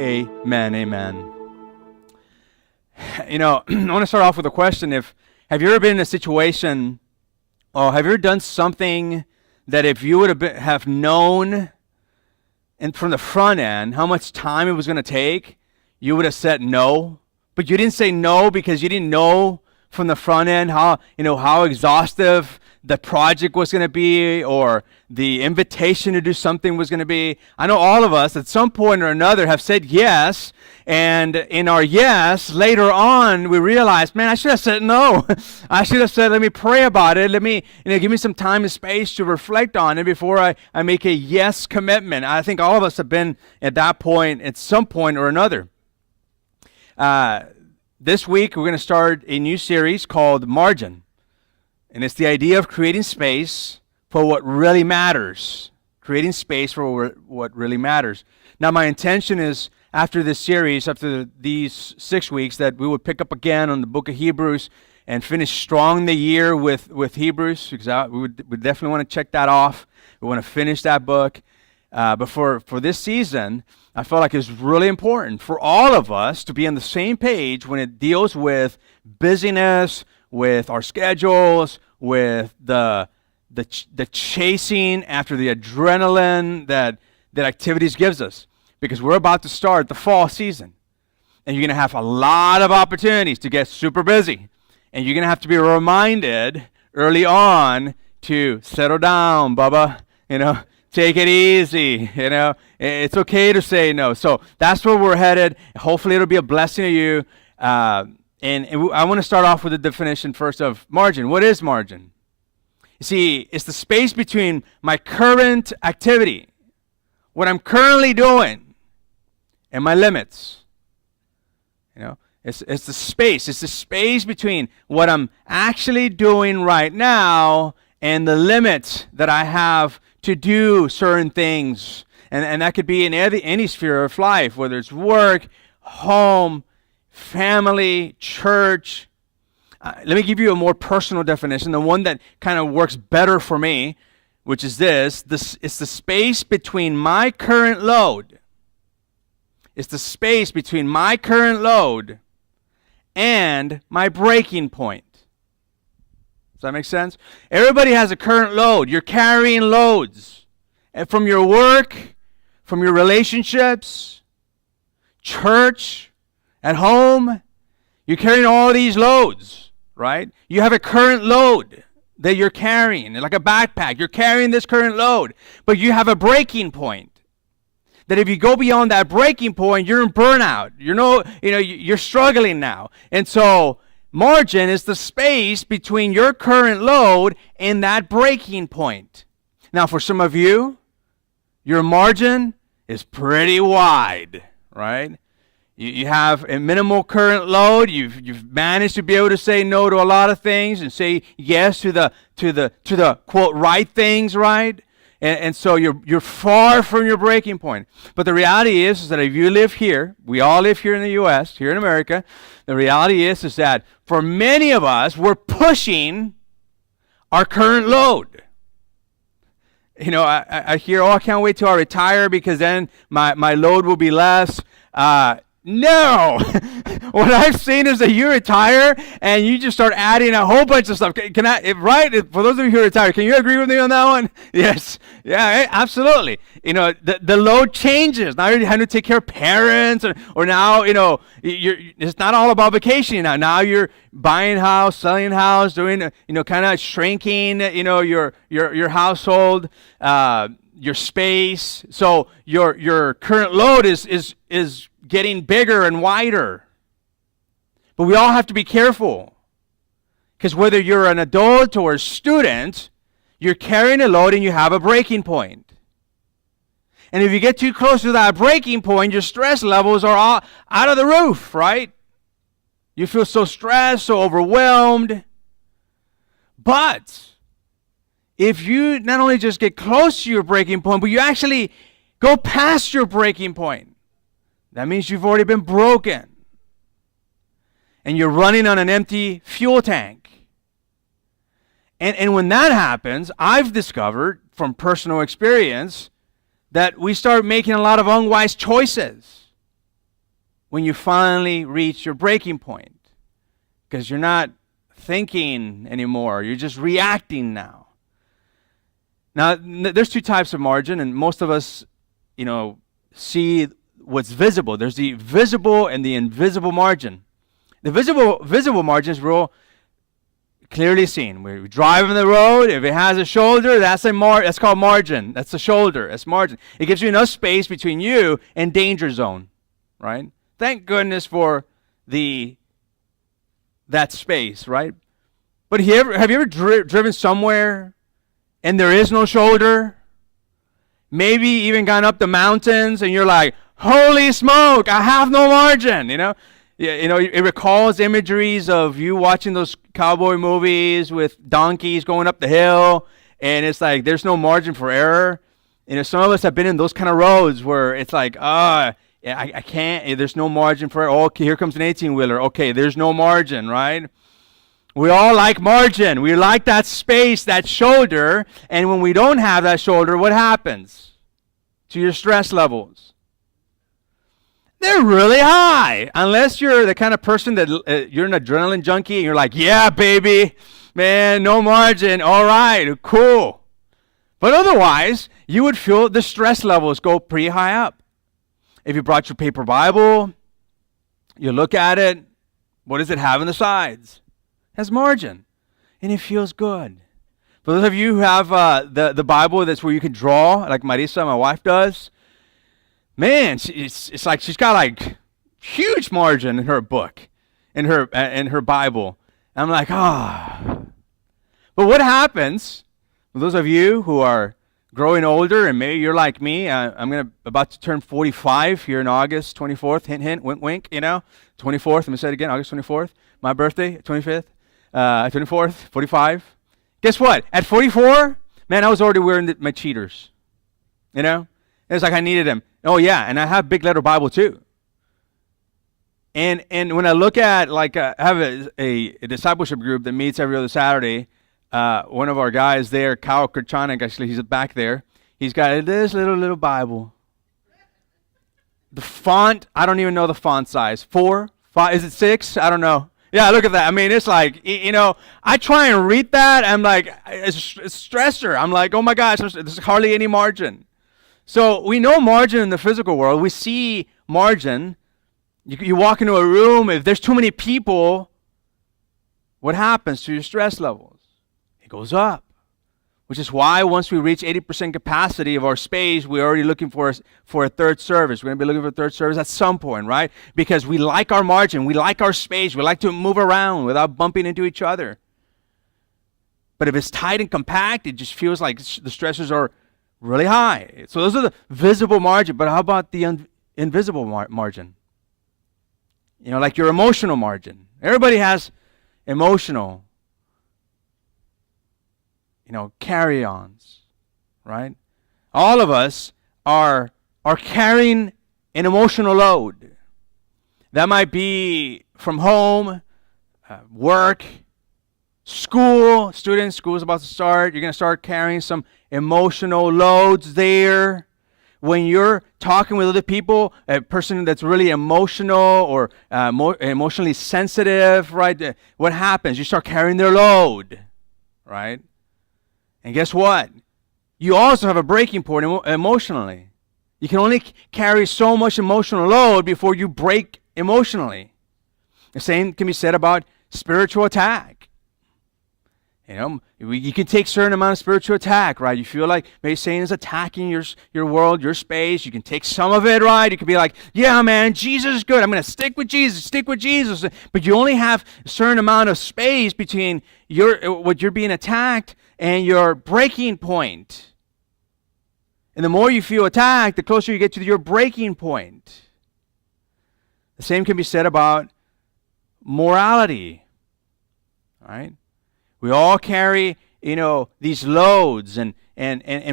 Amen, amen. I want to start off with a question. Have you ever been in a situation, or have you ever done something that if you would have known and from the front end how much time it was going to take, you would have said no? But you didn't say no because you didn't know from the front end how exhaustive the project was going to be, or the invitation to do something was going to be. I know all of us at some point or another have said yes, and in our yes, later on we realized, man, I should have said no. I should have said, let me pray about it. Let me, give me some time and space to reflect on it before I make a yes commitment. I think all of us have been at that point at some point or another. This week we're going to start a new series called Margin. And it's the idea of creating space for what really matters. Creating space for what really matters. Now, my intention is, after this series, after these 6 weeks, that we would pick up again on the book of Hebrews and finish strong the year with Hebrews, because we definitely want to check that off. We want to finish that book. But for this season, I felt like it's really important for all of us to be on the same page when it deals with busyness, with our schedules, with the chasing after the adrenaline that activities gives us. Because we're about to start the fall season. And you're going to have a lot of opportunities to get super busy. And you're going to have to be reminded early on to settle down, Bubba. Take it easy. It's okay to say no. So that's where we're headed. Hopefully it'll be a blessing to you. And I want to start off with a definition first of margin. What is margin? You see, it's the space between my current activity, what I'm currently doing, and my limits. It's the space. It's the space between what I'm actually doing right now and the limits that I have to do certain things. And that could be in any sphere of life, whether it's work, home, family, church. Let me give you a more personal definition, the one that kind of works better for me, which is this. It's the space between my current load. It's the space between my current load and my breaking point. Does that make sense? Everybody has a current load. You're carrying loads. And from your work, from your relationships, church, at home, you're carrying all these loads, right? You have a current load that you're carrying, like a backpack. You're carrying this current load, but you have a breaking point. That if you go beyond that breaking point, you're in burnout. You're struggling now. And so margin is the space between your current load and that breaking point. Now, for some of you, your margin is pretty wide, right? You have a minimal current load. You've managed to be able to say no to a lot of things and say yes to the quote right things, right? And so you're far from your breaking point. But the reality is that if you live here, we all live here in the U.S., here in America. The reality is that for many of us, we're pushing our current load. I hear, I can't wait till I retire because then my load will be less. No. What I've seen is that you retire and you just start adding a whole bunch of stuff. Right? For those of you who retire, can you agree with me on that one? Yes. Yeah, absolutely. The load changes. Now you're having to take care of parents, or now, it's not all about vacationing now. Now you're buying house, selling house, doing, kind of shrinking, your household, your space. So your current load is getting bigger and wider. But we all have to be careful. Because whether you're an adult or a student, you're carrying a load and you have a breaking point. And if you get too close to that breaking point, your stress levels are all out of the roof, right? You feel so stressed, so overwhelmed. But if you not only just get close to your breaking point, but you actually go past your breaking point, that means you've already been broken. And you're running on an empty fuel tank. And when that happens, I've discovered from personal experience that we start making a lot of unwise choices. when you finally reach your breaking point, because you're not thinking anymore. You're just reacting now. Now, there's two types of margin, and most of us, see what's visible. There's the visible and the invisible margin. The visible margin is real clearly seen. We drive on the road. If it has a shoulder, that's called margin. That's the shoulder. That's margin. It gives you enough space between you and danger zone, right? Thank goodness for that space, right? But have you ever driven somewhere and there is no shoulder? Maybe even gone up the mountains and you're like, holy smoke, I have no margin, it recalls imageries of you watching those cowboy movies with donkeys going up the hill, and it's like there's no margin for error. Some of us have been in those kind of roads where it's like, I can't, there's no margin for error. Okay, here comes an 18-wheeler. Okay, there's no margin, right? We all like margin. We like that space, that shoulder, and when we don't have that shoulder, what happens to your stress levels? They're really high, unless you're the kind of person that you're an adrenaline junkie and you're like, yeah, baby, man, no margin, all right, cool. But otherwise, you would feel the stress levels go pretty high up. If you brought your paper Bible, you look at it, what does it have on the sides? It has margin, and it feels good. For those of you who have the Bible that's where you can draw, like Marisa, my wife, does, man, it's like she's got like huge margin in her book, in her Bible. And I'm like, But what happens, for those of you who are growing older, and maybe you're like me, I'm about to turn 45 here in August 24th, hint, hint, wink, wink, 24th, let me say it again, August 24th, my birthday, 25th, 24th, 45. Guess what? At 44, man, I was already wearing my cheaters, It's like I needed them. Oh, yeah, and I have big letter Bible too. And when I look at, I have a discipleship group that meets every other Saturday. One of our guys there, Kyle Kerchanik, actually, he's back there. He's got this little Bible. The font, I don't even know the font size. 4, 5, is it 6? I don't know. Yeah, look at that. I mean, it's like, I try and read that. I'm like, it's a stressor. I'm like, oh my gosh, there's hardly any margin. So we know margin in the physical world. We see margin. You walk into a room, if there's too many people, what happens to your stress levels? It goes up, which is why once we reach 80% capacity of our space, we're already looking for a third service. We're going to be looking for a third service at some point, right? Because we like our margin. We like our space. We like to move around without bumping into each other. But if it's tight and compact, it just feels like the stressors are really high. So those are the visible margin. But how about the invisible margin? Like your emotional margin. Everybody has emotional, carry-ons, right? All of us are carrying an emotional load. That might be from home, work, school. Students, school's about to start. You're going to start carrying some emotional loads there. When you're talking with other people, a person that's really emotional or emotionally sensitive, right? What happens? You start carrying their load, right? And guess what? You also have a breaking point emotionally. You can only carry so much emotional load before you break emotionally. The same can be said about spiritual attack. You can take certain amount of spiritual attack, right? You feel like maybe Satan is attacking your world, your space. You can take some of it, right? You can be like, yeah, man, Jesus is good. I'm going to stick with Jesus. But you only have a certain amount of space between what you're being attacked and your breaking point. And the more you feel attacked, the closer you get to your breaking point. The same can be said about morality, right? We all carry, these loads, and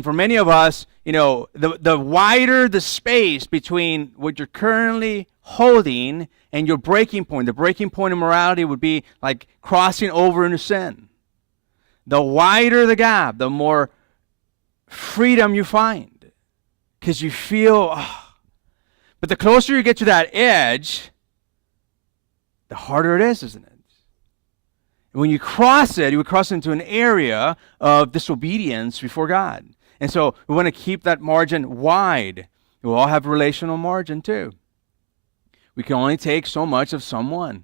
for many of us, the wider the space between what you're currently holding and your breaking point. The breaking point in morality would be like crossing over into sin. The wider the gap, the more freedom you find, because you feel. But the closer you get to that edge, the harder it is, isn't it? When you cross it, you would cross into an area of disobedience before God. And so we want to keep that margin wide. We all have relational margin too. We can only take so much of someone.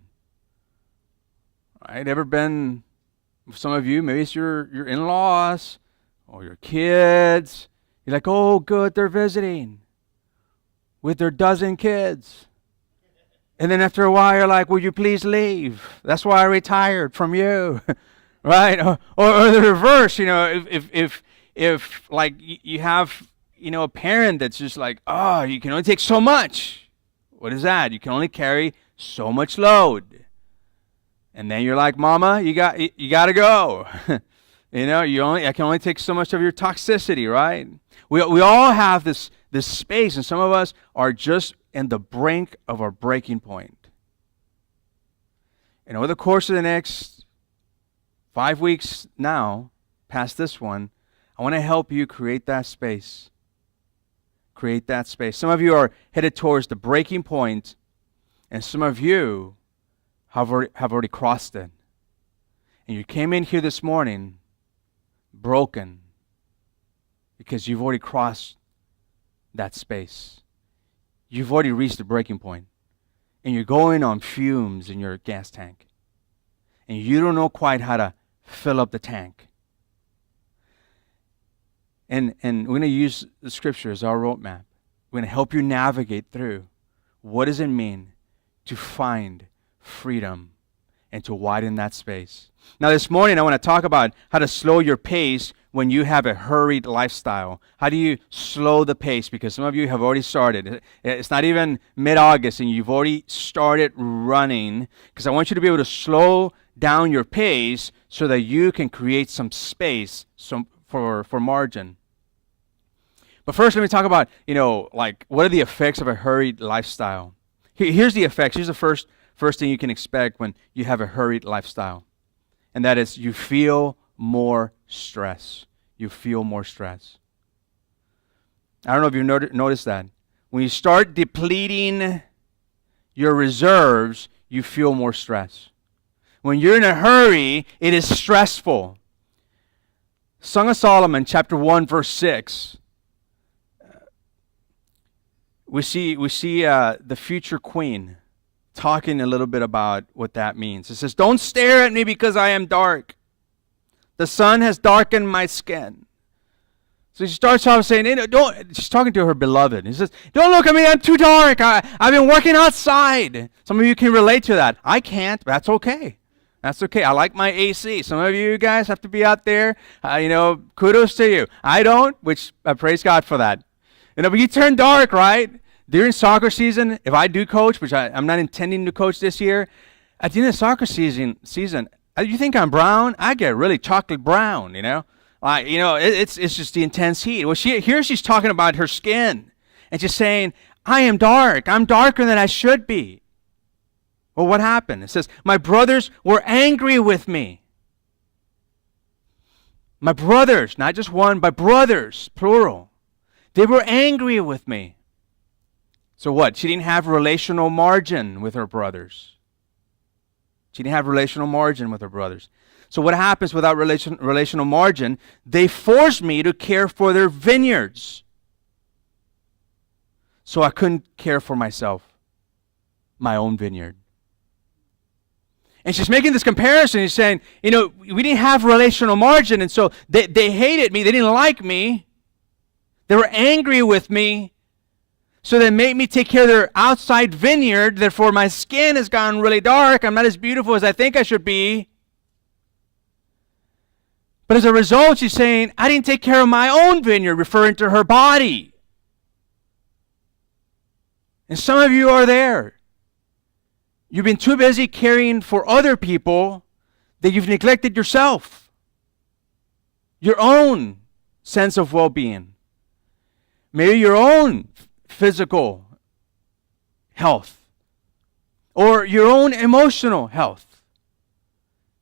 Right? Ever been with some of you, maybe it's your in-laws or your kids. You're like, oh, good, they're visiting with their dozen kids. And then after a while, you're like, will you please leave? That's why I retired from you, right? Or the reverse, if like you have, a parent that's just like, oh, you can only take so much. What is that? You can only carry so much load. And then you're like, Mama, you got to go. I can only take so much of your toxicity, right? We all have this space, and some of us are just in the brink of our breaking point. And over the course of the next 5 weeks now, past this one, I want to help you create that space. Create that space. Some of you are headed towards the breaking point, and some of you have already crossed it. And you came in here this morning broken because you've already crossed that space. You've already reached the breaking point, and you're going on fumes in your gas tank, and you don't know quite how to fill up the tank. And we're going to use the scripture as our roadmap. We're going to help you navigate through what does it mean to find freedom and to widen that space. Now this morning I want to talk about how to slow your pace when you have a hurried lifestyle. How do you slow the pace? Because some of you have already started. It's not even mid-August and you've already started running. Because I want you to be able to slow down your pace so that you can create some space for margin. But first, let me talk about, what are the effects of a hurried lifestyle? Here's the effects. Here's the first thing you can expect when you have a hurried lifestyle. And that is you feel more stress. You feel more stress. I don't know if you've noticed that. When you start depleting your reserves, you feel more stress. When you're in a hurry, it is stressful. Song of Solomon, chapter 1, verse 6. We see the future queen talking a little bit about what that means. It says, "Don't stare at me because I am dark. The sun has darkened my skin." So she starts off saying, she's talking to her beloved. He says, "Don't look at me, I'm too dark. I've been working outside." Some of you can relate to that. I can't, but that's okay. That's okay. I like my AC. Some of you guys have to be out there. Kudos to you. I don't, which I praise God for that. But you turn dark, right? During soccer season, if I do coach, which I'm not intending to coach this year, at the end of soccer season, you think I'm brown? I get really chocolate brown, it's just the intense heat. Well, she's talking about her skin, and she's saying, "I am dark. I'm darker than I should be." Well, what happened? It says, "My brothers were angry with me." My brothers, not just one, but brothers, plural. They were angry with me. So what? She didn't have relational margin with her brothers. She didn't have relational margin with her brothers. So what happens without relational margin? They forced me to care for their vineyards. So I couldn't care for myself, my own vineyard. And she's making this comparison. She's saying, we didn't have relational margin, and so they hated me. They didn't like me. They were angry with me. So they made me take care of their outside vineyard. Therefore, my skin has gone really dark. I'm not as beautiful as I think I should be. But as a result, she's saying, I didn't take care of my own vineyard, referring to her body. And some of you are there. You've been too busy caring for other people that you've neglected yourself, your own sense of well-being, maybe your own physical health, or your own emotional health,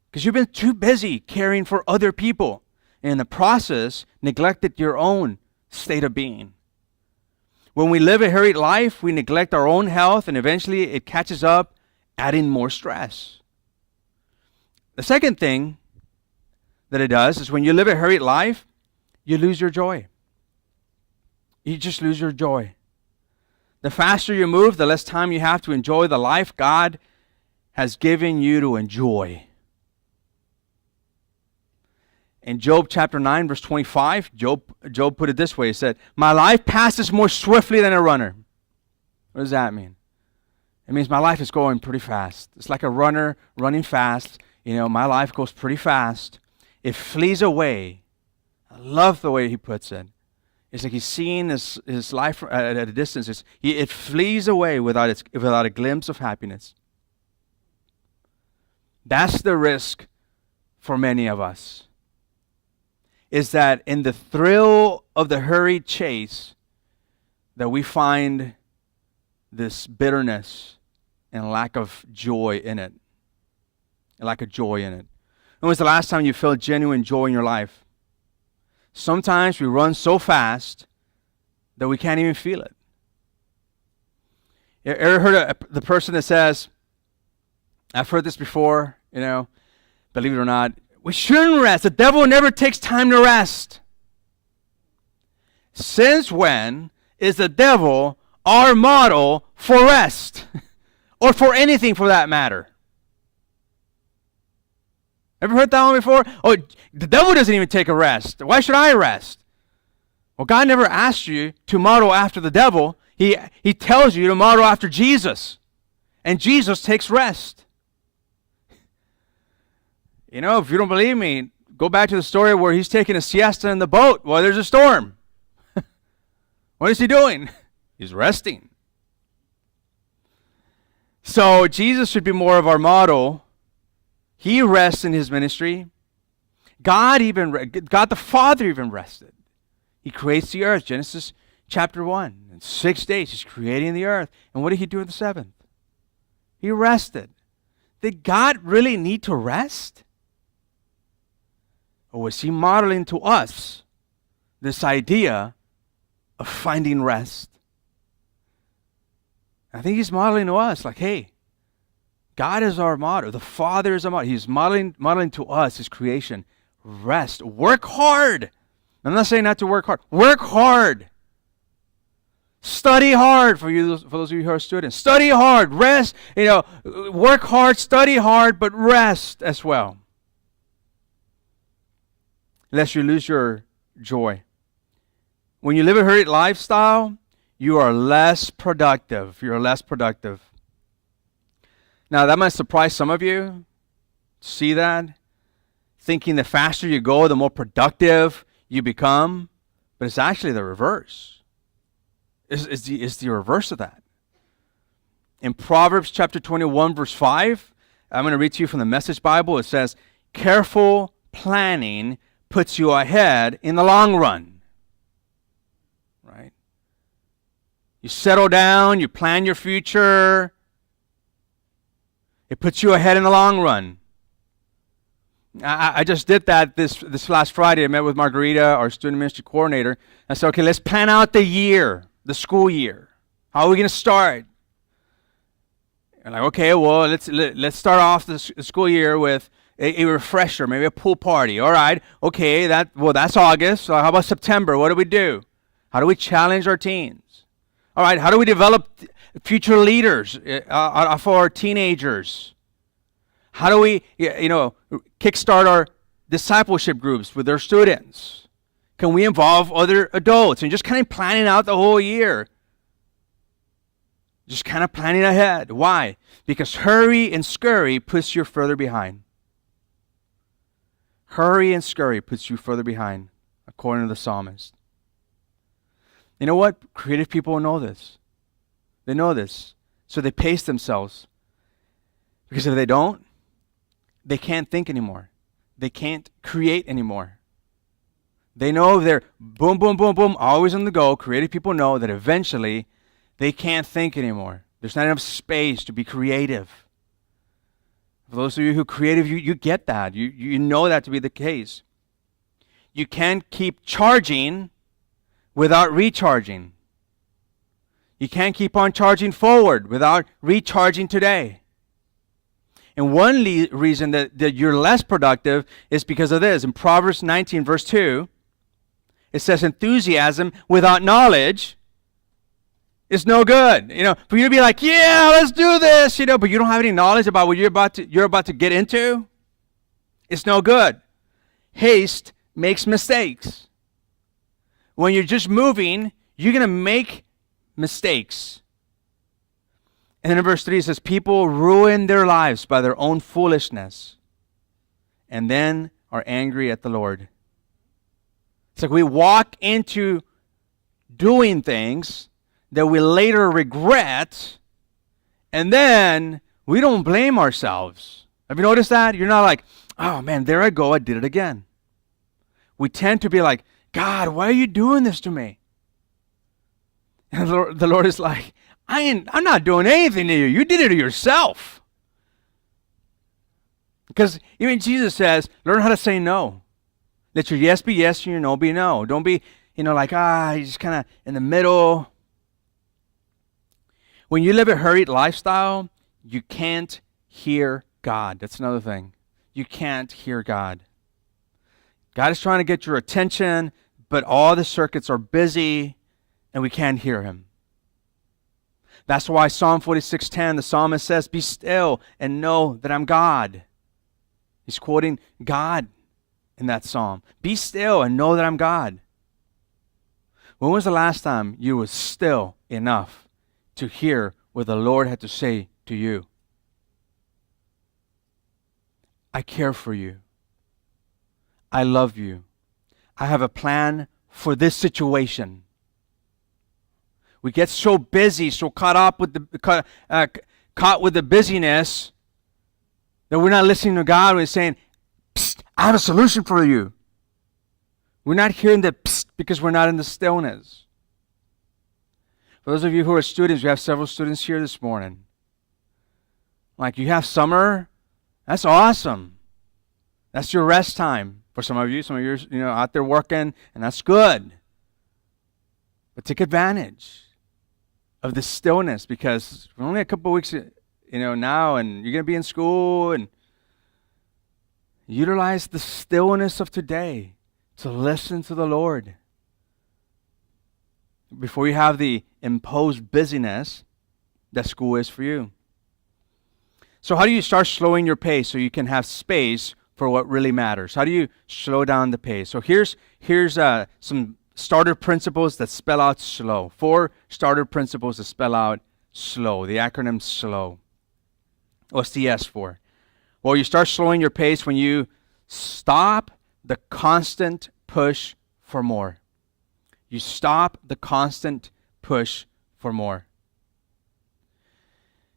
because you've been too busy caring for other people, and in the process neglected your own state of being. When we live a hurried life, we neglect our own health, and eventually it catches up, adding more stress. The second thing that it does is when you live a hurried life, you lose your joy. You just lose your joy. The faster you move, the less time you have to enjoy the life God has given you to enjoy. In Job chapter 9, verse 25, Job put it this way. He said, "My life passes more swiftly than a runner." What does that mean? It means my life is going pretty fast. It's like a runner running fast. My life goes pretty fast. It flees away. I love the way he puts it. It's like he's seeing his life at a distance. It flees away without a glimpse of happiness. That's the risk for many of us. Is that in the thrill of the hurried chase that we find this bitterness and lack of joy in it. A lack of joy in it. When was the last time you felt genuine joy in your life? Sometimes we run so fast that we can't even feel it. You ever heard of the person that says, I've heard this before, believe it or not, we shouldn't rest. The devil never takes time to rest. Since when is the devil our model for rest? Or for anything for that matter? Ever heard that one before? Oh, the devil doesn't even take a rest. Why should I rest? Well, God never asked you to model after the devil. He tells you to model after Jesus. And Jesus takes rest. If you don't believe me, go back to the story where he's taking a siesta in the boat while there's a storm. What is he doing? He's resting. So Jesus should be more of our model. He rests in his ministry. God the Father even rested. He creates the earth. Genesis chapter 1. In 6 days, he's creating the earth. And what did he do on the seventh? He rested. Did God really need to rest? Or was he modeling to us this idea of finding rest? I think he's modeling to us like, hey, God is our model. The Father is our model. He's modeling to us his creation. Rest. Work hard. I'm not saying not to work hard. Work hard. Study hard for those of you who are students. Study hard. Rest. Work hard, study hard, but rest as well. Lest you lose your joy. When you live a hurried lifestyle, you are less productive. You're less productive. Now, that might surprise some of you. See that? Thinking the faster you go, the more productive you become. But it's actually the reverse. It's the reverse of that. In Proverbs chapter 21, verse 5, I'm going to read to you from the Message Bible. It says, careful planning puts you ahead in the long run. Right? You settle down, you plan your future. It puts you ahead in the long run. I just did that this last Friday. I met with Margarita, our student ministry coordinator. I said, okay, let's plan out the year, the school year. How are we going to start? And like, okay, well, let's start off the school year with a refresher, maybe a pool party. All right, okay, that's August. So how about September? What do we do? How do we challenge our teens? All right, how do we develop future leaders for our teenagers? How do we, kickstart our discipleship groups with our students? Can we involve other adults? And just kind of planning out the whole year. Just kind of planning ahead. Why? Because hurry and scurry puts you further behind. Hurry and scurry puts you further behind, according to the psalmist. You know what? Creative people know this. They know this. So they pace themselves. Because if they don't, they can't think anymore. They can't create anymore. They know they're boom, boom, boom, boom, always on the go. Creative people know that eventually they can't think anymore. There's not enough space to be creative. For those of you who are creative, you get that. You know that to be the case. You can't keep charging without recharging. You can't keep on charging forward without recharging today. And one reason that you're less productive is because of this. In Proverbs 19, verse 2, it says, enthusiasm without knowledge is no good. For you to be like, yeah, let's do this, but you don't have any knowledge about what you're about to get into, it's no good. Haste makes mistakes. When you're just moving, you're going to make mistakes. And then in verse 3 it says, people ruin their lives by their own foolishness and then are angry at the Lord. It's like we walk into doing things that we later regret, and then we don't blame ourselves. Have you noticed that? You're not like, oh man, there I go, I did it again. We tend to be like, God, why are you doing this to me? And the Lord is like, I'm not doing anything to you. You did it to yourself. Because even Jesus says, learn how to say no. Let your yes be yes and your no be no. Don't be, like, you're just kind of in the middle. When you live a hurried lifestyle, you can't hear God. That's another thing. You can't hear God. God is trying to get your attention, but all the circuits are busy and we can't hear him. That's why Psalm 46:10, the psalmist says, be still and know that I'm God. He's quoting God in that psalm. Be still and know that I'm God. When was the last time you were still enough to hear what the Lord had to say to you? I care for you. I love you. I have a plan for this situation. We get so busy, so caught with the busyness that we're not listening to God. We're saying, psst, I have a solution for you. We're not hearing the psst because we're not in the stillness. For those of you who are students, we have several students here this morning. Like, you have summer, that's awesome. That's your rest time. For some of you are out there working, and that's good. But take advantage of the stillness, because we're only a couple of weeks, now, and you're going to be in school, and utilize the stillness of today to listen to the Lord before you have the imposed busyness that school is for you. So how do you start slowing your pace so you can have space for what really matters? How do you slow down the pace? So here's some starter principles that spell out slow. 4 starter principles that spell out slow. The acronym SLOW. What's the S for? Well, you start slowing your pace when you stop the constant push for more. You stop the constant push for more.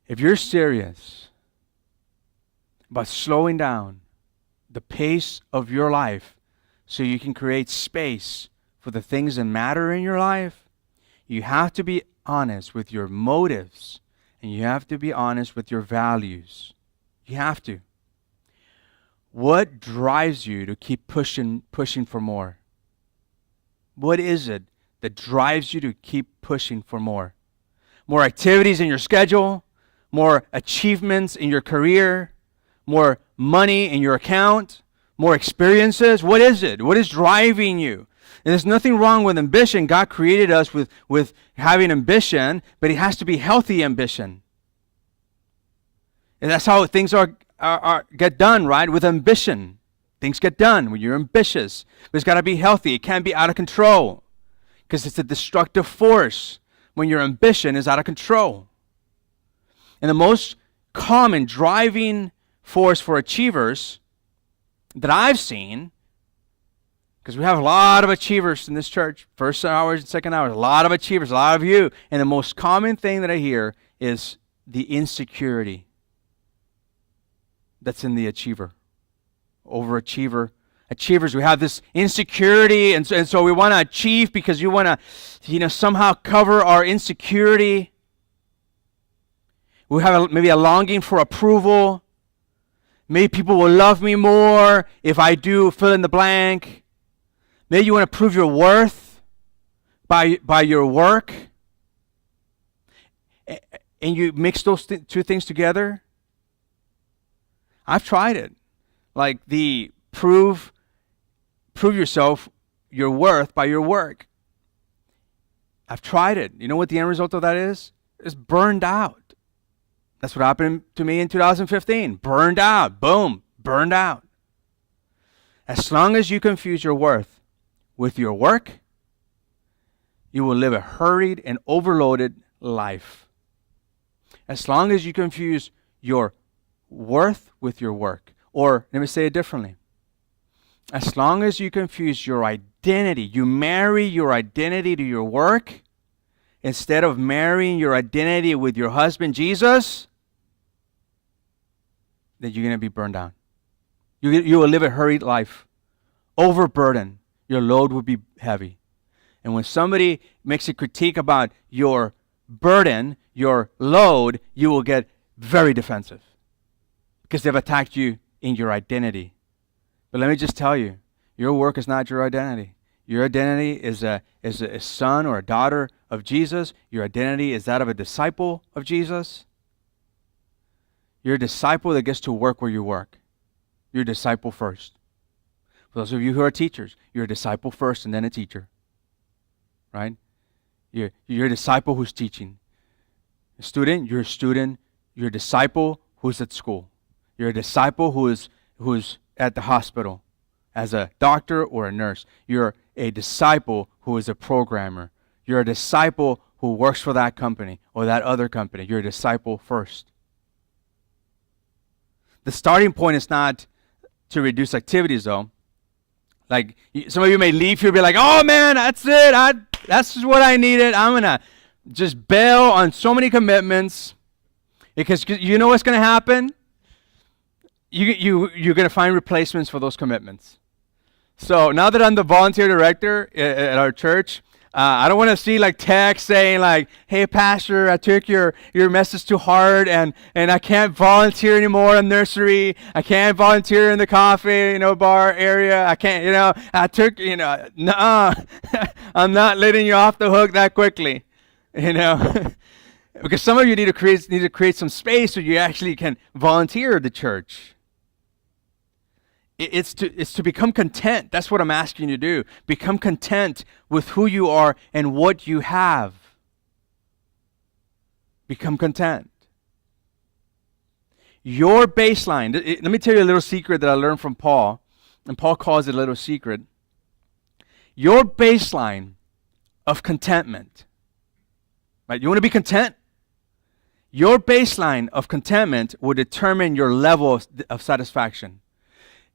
If you're serious about slowing down the pace of your life so you can create space for the things that matter in your life, you have to be honest with your motives, and you have to be honest with your values. You have to. What drives you to keep pushing for more? What is it that drives you to keep pushing for more? More activities in your schedule, more achievements in your career, more money in your account, more experiences? What is it? What is driving you? And there's nothing wrong with ambition. God created us with having ambition, but it has to be healthy ambition. And that's how things get done, right? With ambition. Things get done when you're ambitious. But it's got to be healthy. It can't be out of control, because it's a destructive force when your ambition is out of control. And the most common driving force for achievers that I've seen, because we have a lot of achievers in this church, first hours and second hours, a lot of achievers, a lot of you. And the most common thing that I hear is the insecurity that's in the achiever, overachiever. Achievers, we have this insecurity, and so we want to achieve because you want to, somehow cover our insecurity. We have maybe a longing for approval. Maybe people will love me more if I do fill in the blank. Maybe you want to prove your worth by your work. and you mix those two things together. I've tried it. Like the prove yourself, your worth by your work. I've tried it. You know what the end result of that is? It's burned out. That's what happened to me in 2015. Burned out. Boom. Burned out. As long as you confuse your worth with your work, you will live a hurried and overloaded life. As long as you confuse your worth with your work, or let me say it differently. As long as you confuse your identity, you marry your identity to your work instead of marrying your identity with your husband, Jesus, then you're going to be burned down. You will live a hurried life, overburdened. Your load will be heavy. And when somebody makes a critique about your burden, your load, you will get very defensive because they've attacked you in your identity. But let me just tell you, your work is not your identity. Your identity is a son or a daughter of Jesus. Your identity is that of a disciple of Jesus. You're a disciple that gets to work where you work. You're a disciple first. For those of you who are teachers, you're a disciple first and then a teacher. Right? You're a disciple who's teaching. A student, you're a student. You're a disciple who's at school. You're a disciple who's at the hospital as a doctor or a nurse. You're a disciple who is a programmer. You're a disciple who works for that company or that other company. You're a disciple first. The starting point is not to reduce activities, though. Like, some of you may leave here and be like, oh, man, that's it. That's just what I needed. I'm going to just bail on so many commitments because you know what's going to happen? You're going to find replacements for those commitments. So now that I'm the volunteer director at our church, I don't want to see like text saying like, hey, pastor, I took your message to heart and I can't volunteer anymore in nursery. I can't volunteer in the coffee, bar area. I can't, I took, nuh-uh. I'm not letting you off the hook that quickly, because some of you need to create some space so you actually can volunteer at the church. It's to become content. That's what I'm asking you to do. Become content with who you are and what you have. Become content. Your baseline. Let me tell you a little secret that I learned from Paul, and Paul calls it a little secret. Your baseline of contentment. Right? You want to be content? Your baseline of contentment will determine your level of satisfaction.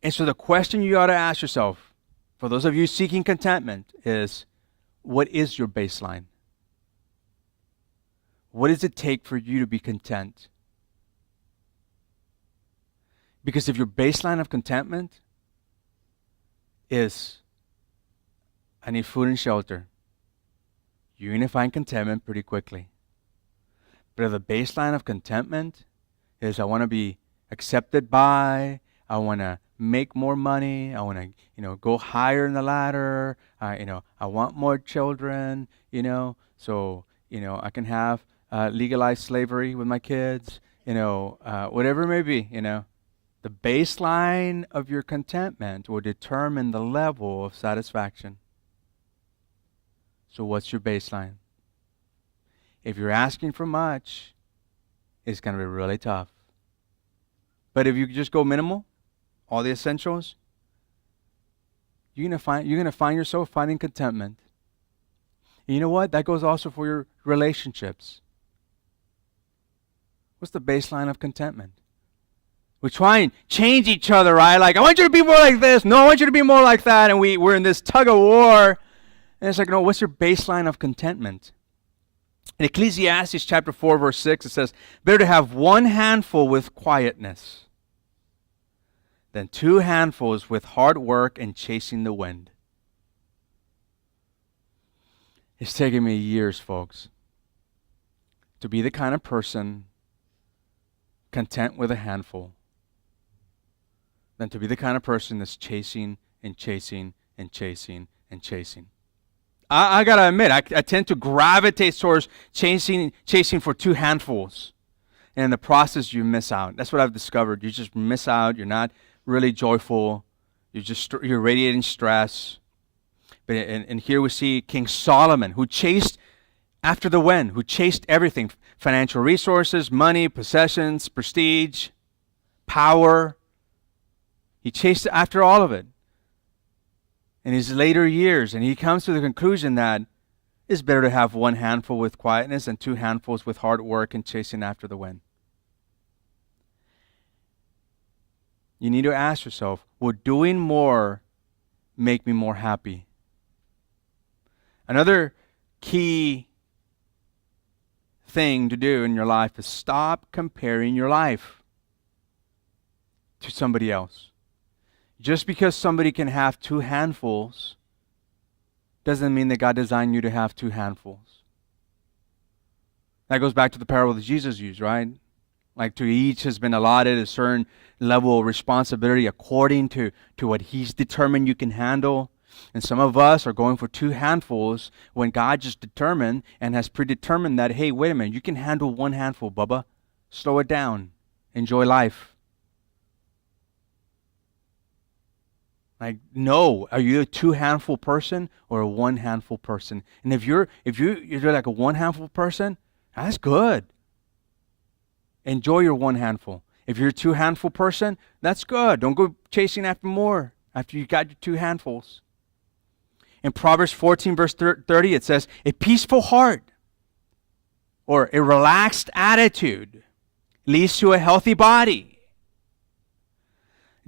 And so the question you ought to ask yourself, for those of you seeking contentment, is, what is your baseline? What does it take for you to be content? Because if your baseline of contentment is, I need food and shelter, you're going to find contentment pretty quickly. But if the baseline of contentment is, I want to be accepted by, I want to make more money, I want to, go higher in the ladder, I want more children, so, I can have legalized slavery with my kids, whatever it may be, the baseline of your contentment will determine the level of satisfaction. So what's your baseline? If you're asking for much, it's going to be really tough. But if you just go minimal, all the essentials, you're gonna find yourself finding contentment. And you know what? That goes also for your relationships. What's the baseline of contentment? We try and change each other, right? Like, I want you to be more like this. No, I want you to be more like that. And we're in this tug of war. And it's like, no, what's your baseline of contentment? In Ecclesiastes chapter 4, verse 6, it says, better to have one handful with quietness than two handfuls with hard work and chasing the wind. It's taken me years, folks, to be the kind of person content with a handful than to be the kind of person that's chasing and chasing and chasing and chasing. I got to admit, I tend to gravitate towards chasing for two handfuls. And in the process, you miss out. That's what I've discovered. You just miss out. You're not really joyful. You're radiating stress. But and here we see King Solomon, who chased after the wind, who chased everything: financial resources, money, possessions, prestige, power. He chased after all of it in his later years, and he comes to the conclusion that it's better to have one handful with quietness and two handfuls with hard work and chasing after the wind. You need to ask yourself, will doing more make me more happy? Another key thing to do in your life is stop comparing your life to somebody else. Just because somebody can have two handfuls doesn't mean that God designed you to have two handfuls. That goes back to the parable that Jesus used, right? Like, to each has been allotted a certain level of responsibility according to what He's determined you can handle. And some of us are going for two handfuls when God just determined and has predetermined that, hey, wait a minute, you can handle one handful, Bubba. Slow it down. Enjoy life. Like, no, are you a two handful person or a one handful person? And if you're like a one handful person, that's good. Enjoy your one handful. If you're a two handful person, that's good. Don't go chasing after more after you got your two handfuls. In Proverbs 14, verse 30, it says, a peaceful heart or a relaxed attitude leads to a healthy body.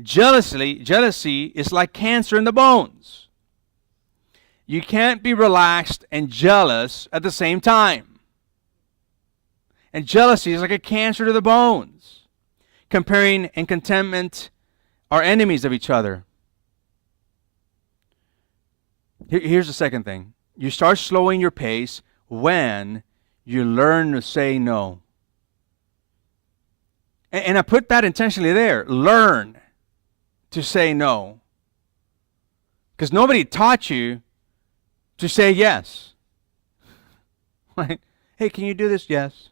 Jealousy is like cancer in the bones. You can't be relaxed and jealous at the same time. And jealousy is like a cancer to the bones. Comparing and contentment are enemies of each other. Here's the second thing. You start slowing your pace when you learn to say no. And I put that intentionally there. Learn to say no. Because nobody taught you to say yes. Right? Hey, can you do this? Yes.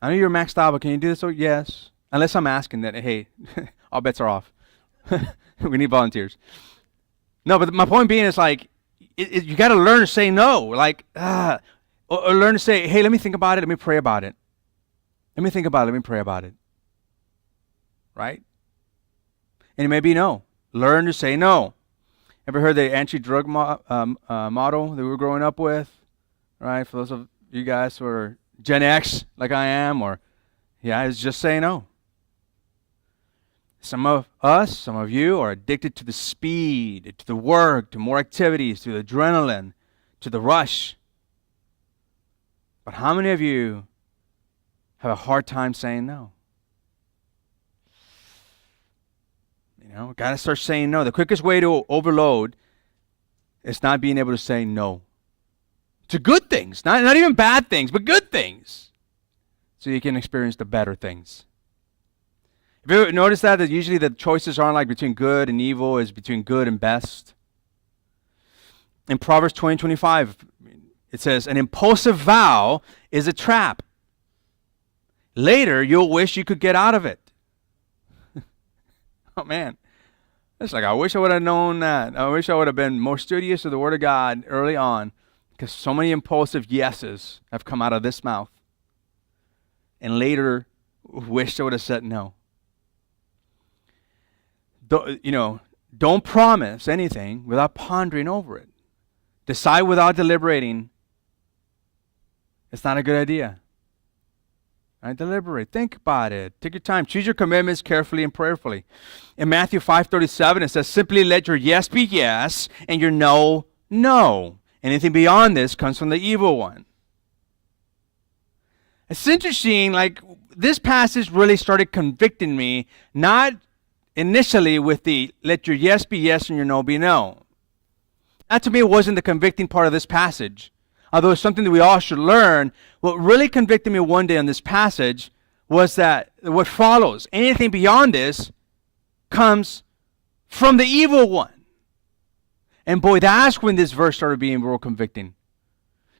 I know you're maxed out, but can you do this? Oh, yes. Unless I'm asking that, hey, all bets are off. We need volunteers. No, but my point being is like, you got to learn to say no. Like, or learn to say, hey, let me think about it. Let me pray about it. Let me think about it. Let me pray about it. Right? And it may be no. Learn to say no. Ever heard the anti-drug motto that we were growing up with? Right? For those of you guys who are Gen X like I am, or, yeah, it's just say no. Some of us, some of you are addicted to the speed, to the work, to more activities, to the adrenaline, to the rush. But how many of you have a hard time saying no? Got to start saying no. The quickest way to overload is not being able to say no to good things, not even bad things, but good things, so you can experience the better things. Have you ever noticed that usually the choices aren't like between good and evil, it's between good and best? In Proverbs 20:25, it says, an impulsive vow is a trap. Later, you'll wish you could get out of it. Oh, man. It's like, I wish I would have known that. I wish I would have been more studious of the Word of God early on, because so many impulsive yeses have come out of this mouth. And later, wished I would have said no. Don't promise anything without pondering over it. Decide without deliberating. It's not a good idea. Right? Deliberate. Think about it. Take your time. Choose your commitments carefully and prayerfully. In Matthew 5:37, it says, simply let your yes be yes and your no, no. Anything beyond this comes from the evil one. It's interesting, like, this passage really started convicting me, not initially with the let your yes be yes and your no be no. That to me wasn't the convicting part of this passage. Although it's something that we all should learn, what really convicted me one day on this passage was that what follows, anything beyond this, comes from the evil one. And boy, that's when this verse started being real convicting.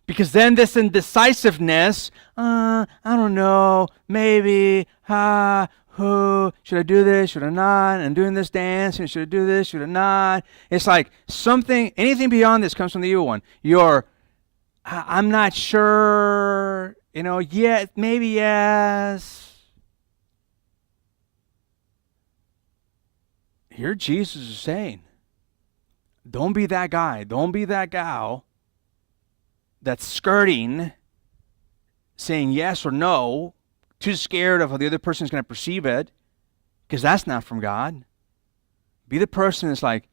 Because then this indecisiveness, I don't know, maybe, who, should I do this, should I not? I'm doing this dance, and should I do this, should I not? It's like anything beyond this comes from the evil one. I'm not sure, yeah, maybe yes. Here Jesus is saying, don't be that guy, don't be that gal that's skirting, saying yes or no, too scared of how the other person is going to perceive it, because that's not from God. Be the person that's like,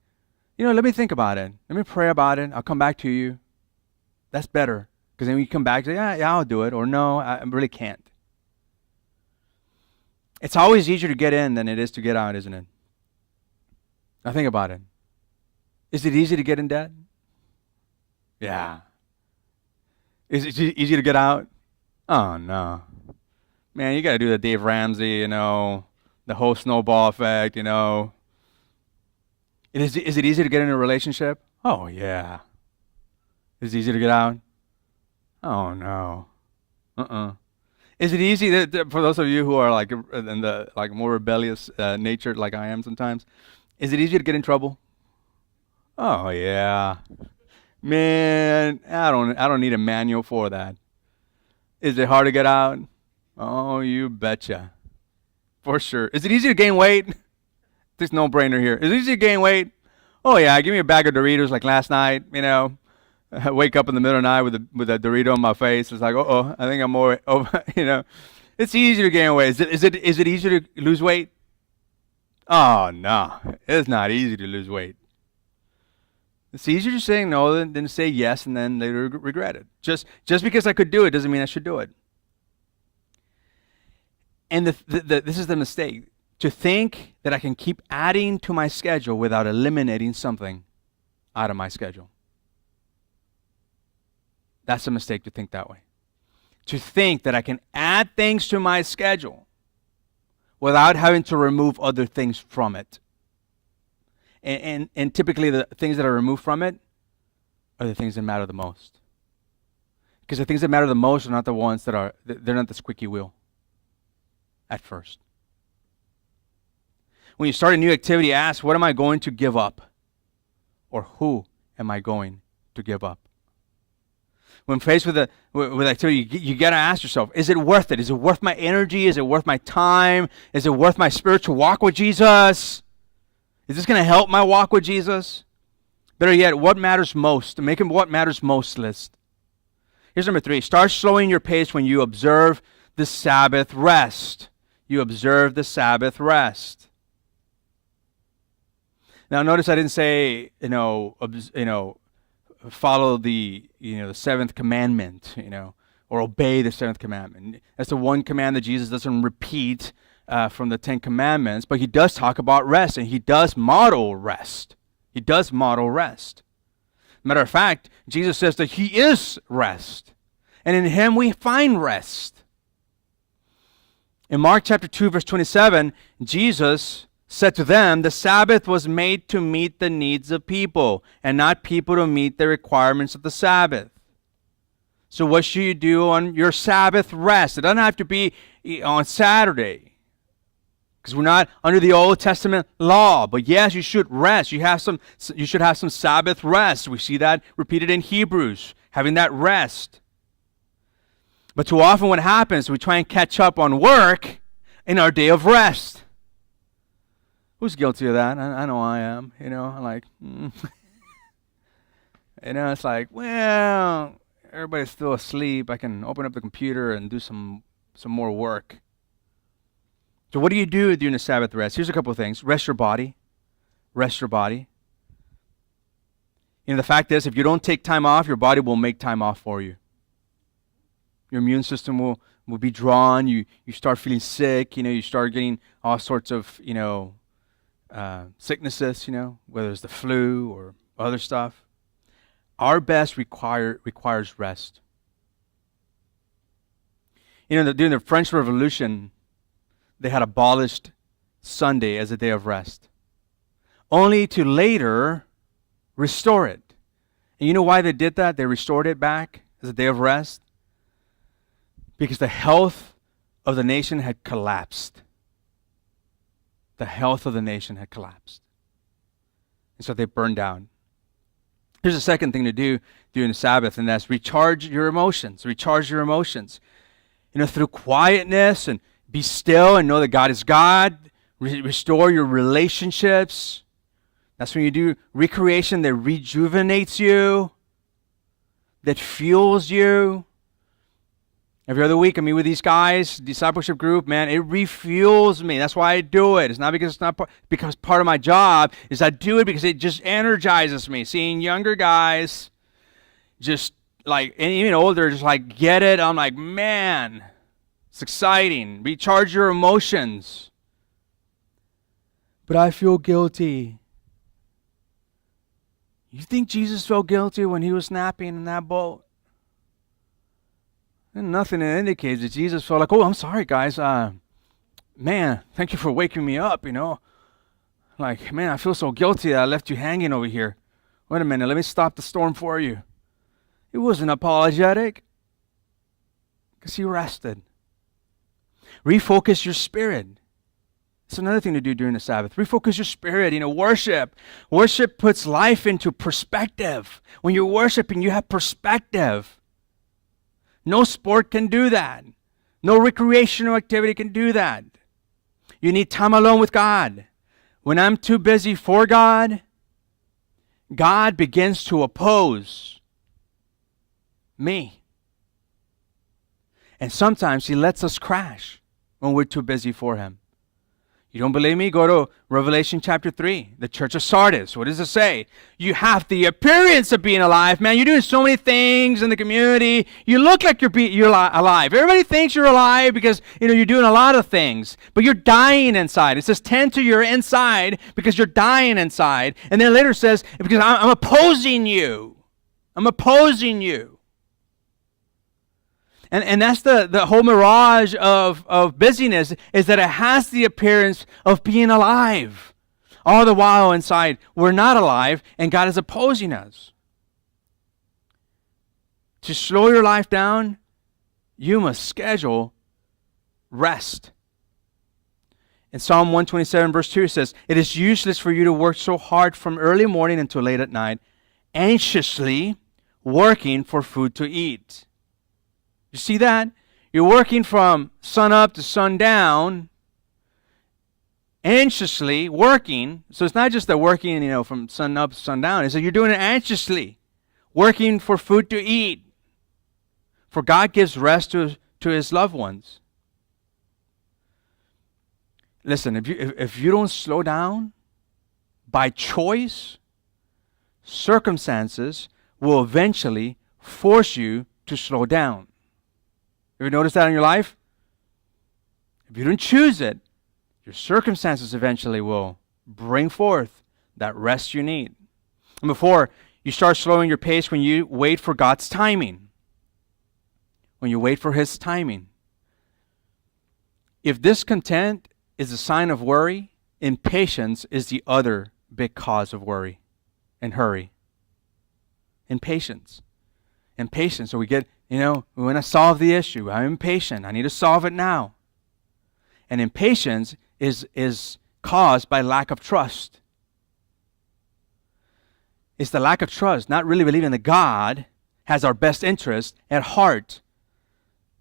let me think about it. Let me pray about it. I'll come back to you. That's better. Because then when you come back, say, yeah, I'll do it. Or no, I really can't. It's always easier to get in than it is to get out, isn't it? Now think about it. Is it easy to get in debt? Yeah. Is it easy to get out? Oh, no. Man, you got to do the Dave Ramsey, the whole snowball effect, Is it easy to get in a relationship? Oh, yeah. Is it easy to get out? Oh, no. Is it easy for those of you who are like in the more rebellious nature like I am sometimes, is it easy to get in trouble? Oh, yeah. Man, I don't need a manual for that. Is it hard to get out? Oh, you betcha. For sure. Is it easy to gain weight? There's no brainer here. Is it easy to gain weight? Oh yeah, give me a bag of Doritos like last night, I wake up in the middle of the night with a Dorito on my face. It's like, I think I'm more It's easy to gain weight. Is it easy to lose weight? Oh no. It's not easy to lose weight. It's easier to say no than to say yes and then later regret it. Just because I could do it doesn't mean I should do it. And this is the mistake. To think that I can keep adding to my schedule without eliminating something out of my schedule. That's a mistake to think that way. To think that I can add things to my schedule without having to remove other things from it. And typically the things that are removed from it are the things that matter the most. Because the things that matter the most are not the ones they're not the squeaky wheel at first. When you start a new activity, ask, what am I going to give up? Or who am I going to give up? When faced with activity, you got to ask yourself, is it worth it? Is it worth my energy? Is it worth my time? Is it worth my spiritual walk with Jesus? Is this going to help my walk with Jesus? Better yet, what matters most? Make a what matters most list. Here's number 3. Start slowing your pace when you observe the Sabbath rest. You observe the Sabbath rest. Now, notice I didn't say, follow the, the 7th commandment, or obey the 7th commandment. That's the one command that Jesus doesn't repeat from the 10 commandments, but he does talk about rest, and he does model rest. He does model rest. Matter of fact, Jesus says that he is rest, and in him we find rest. In Mark chapter 2, verse 27, Jesus said to them, the Sabbath was made to meet the needs of people, and not people to meet the requirements of the Sabbath. So what should you do on your Sabbath rest? It doesn't have to be on Saturday, because we're not under the Old Testament law. But yes, you should rest. You should have some Sabbath rest. We see that repeated in Hebrews, having that rest. But too often what happens, we try and catch up on work in our day of rest. Who's guilty of that? I know I am. It's like, well, everybody's still asleep. I can open up the computer and do some more work. So what do you do during the Sabbath rest? Here's a couple of things. Rest your body. Rest your body. The fact is, if you don't take time off, your body will make time off for you. Your immune system will be drawn. You start feeling sick. You start getting all sorts of, sicknesses, whether it's the flu or other stuff. Our best requires rest. During the French Revolution, they had abolished Sunday as a day of rest, only to later Restore it. And you know why they did that? They restored it back as a day of rest? Because the health of the nation had collapsed. The health of the nation had collapsed. And so they burned down. Here's the second thing to do during the Sabbath, and that's recharge your emotions. Recharge your emotions. Through quietness, and be still and know that God is God. Restore your relationships. That's when you do recreation that rejuvenates you, that fuels you. Every other week I meet with these guys, discipleship group, man, it refuels me. That's why I do it. It's not because part of my job is I do it because it just energizes me. Seeing younger guys just like, and even older, just like get it. I'm like, man, it's exciting. Recharge your emotions. But I feel guilty. You think Jesus felt guilty when he was napping in that boat? And nothing that indicates that Jesus felt like, oh, I'm sorry, guys. Man, thank you for waking me up, Like, man, I feel so guilty that I left you hanging over here. Wait a minute, let me stop the storm for you. He wasn't apologetic because he rested. Refocus your spirit. It's another thing to do during the Sabbath. Refocus your spirit. Worship. Worship puts life into perspective. When you're worshiping, you have perspective. No sport can do that. No recreational activity can do that. You need time alone with God. When I'm too busy for God, God begins to oppose me. And sometimes he lets us crash when we're too busy for him. You don't believe me? Go to Revelation chapter 3, the church of Sardis. What does it say? You have the appearance of being alive. Man, you're doing so many things in the community. You look like you're alive. Everybody thinks you're alive because you're doing a lot of things, but you're dying inside. It says tend to your inside because you're dying inside. And then later says, because I'm opposing you. I'm opposing you. And that's the whole mirage of busyness, is that it has the appearance of being alive. All the while inside, we're not alive, and God is opposing us. To slow your life down, you must schedule rest. In Psalm 127, verse 2, it says, it is useless for you to work so hard from early morning until late at night, anxiously working for food to eat. You see that? You're working from sun up to sundown, anxiously working. So it's not just that working, from sun up to sundown. It's that you're doing it anxiously, working for food to eat. For God gives rest to his loved ones. Listen, if you don't slow down by choice, circumstances will eventually force you to slow down. Ever notice that in your life? If you don't choose it, your circumstances eventually will bring forth that rest you need. And before you start slowing your pace, when you wait for God's timing, when you wait for his timing. If discontent is a sign of worry, impatience is the other big cause of worry and hurry. Impatience. So we get, we want to solve the issue. I'm impatient. I need to solve it now. And impatience is caused by lack of trust. It's the lack of trust, not really believing that God has our best interest at heart.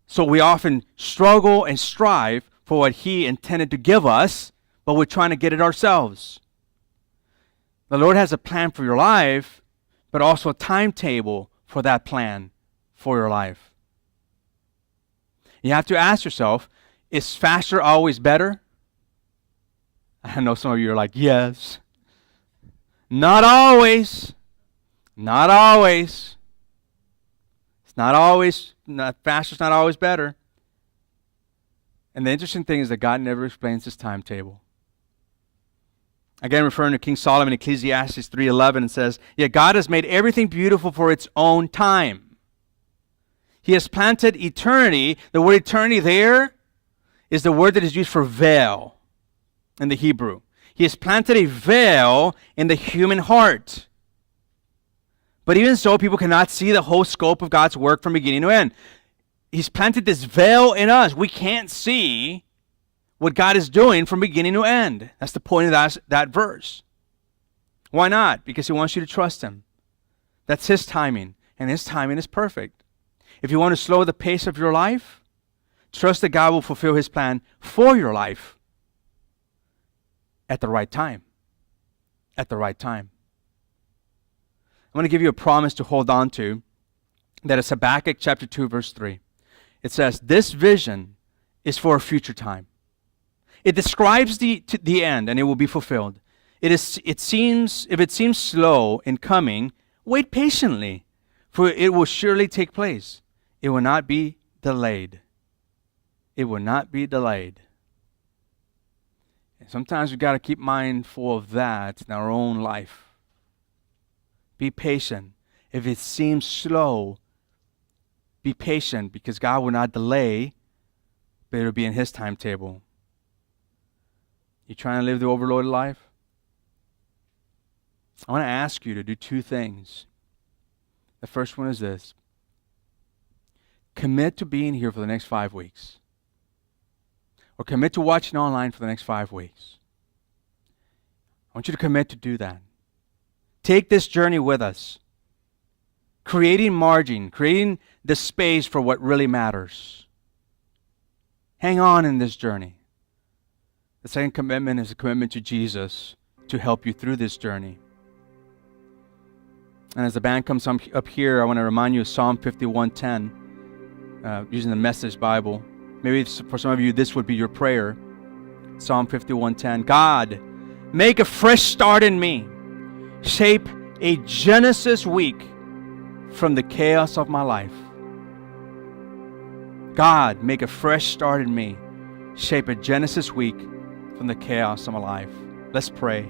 So we often struggle and strive for what he intended to give us, but we're trying to get it ourselves. The Lord has a plan for your life, but also a timetable for that plan for your life. You have to ask yourself, is faster always better? I know some of you are like, yes. Not always. Not always. It's not always, faster's not always better. And the interesting thing is that God never explains his timetable. Again, referring to King Solomon, Ecclesiastes 3:11, it says, yet God has made everything beautiful for its own time. He has planted eternity. The word eternity there is the word that is used for veil in the Hebrew. He has planted a veil in the human heart. But even so, people cannot see the whole scope of God's work from beginning to end. He's planted this veil in us. We can't see what God is doing from beginning to end. That's the point of that verse. Why not? Because he wants you to trust him. That's his timing, and his timing is perfect. If you want to slow the pace of your life, trust that God will fulfill his plan for your life at the right time. At the right time. I'm going to give you a promise to hold on to. That is Habakkuk chapter 2, verse 3. It says, this vision is for a future time. It describes the end, and it will be fulfilled. If it seems slow in coming, wait patiently, for it will surely take place. It will not be delayed. It will not be delayed. And sometimes we've got to keep mindful of that in our own life. Be patient. If it seems slow, be patient, because God will not delay, but it will be in his timetable. You trying to live the overloaded life? I want to ask you to do two things. The first one is this. Commit to being here for the next 5 weeks. Or commit to watching online for the next 5 weeks. I want you to commit to do that. Take this journey with us. Creating margin, creating the space for what really matters. Hang on in this journey. The second commitment is a commitment to Jesus to help you through this journey. And as the band comes up here, I want to remind you of Psalm 51:10, using the Message Bible. Maybe for some of you, this would be your prayer. Psalm 51:10. God, make a fresh start in me. Shape a Genesis week from the chaos of my life. God, make a fresh start in me. Shape a Genesis week from the chaos of my life. Let's pray.